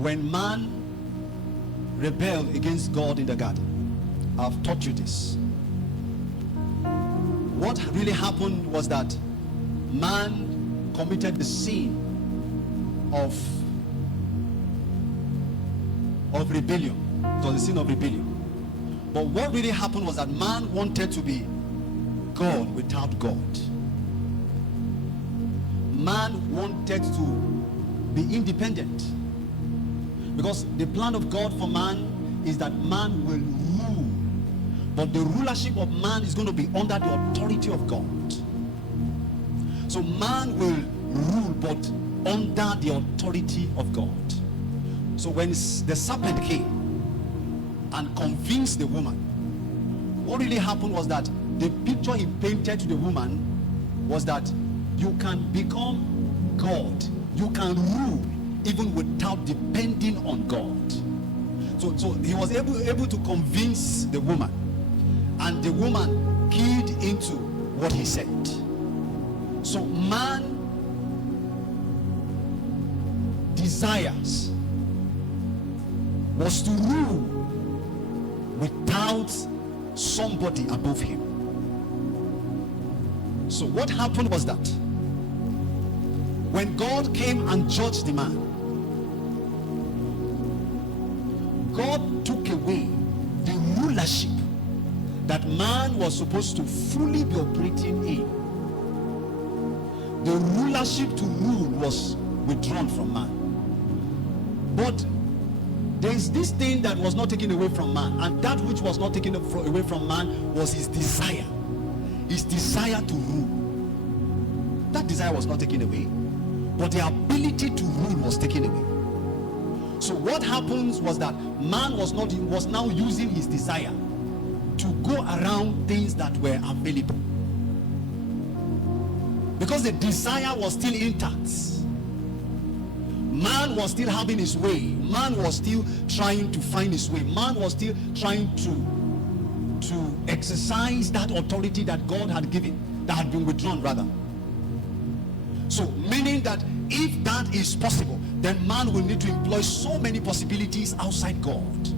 When man rebelled against God in the garden, I've taught you this. What really happened was that man committed the sin of rebellion. It was the sin of rebellion. But what really happened was that man wanted to be God without God. Man wanted to be independent, because the plan of God for man is that man will rule, but the rulership of man is going to be under the authority of God. So man will rule, but under the authority of God. So when the serpent came and convinced the woman, what really happened was that the picture he painted to the woman was that you can become God, you can rule even without depending on God. So he was able to convince the woman, and the woman keyed into what he said. So man desires was to rule without somebody above him. So what happened was that when God came and judged the man, God took away the rulership that man was supposed to fully be operating in. The rulership to rule was withdrawn from man. But there is this thing that was not taken away from man, and that which was not taken away from man was his desire to rule. That desire was not taken away, but the ability to rule was taken away. So what happens was that man was now using his desire to go around things that were available, because the desire was still intact. Man was still having his way. Man was still trying to find his way. Man was still trying to exercise that authority that God had given, that had been withdrawn rather. So meaning that if that is possible, then man will need to employ so many possibilities outside God.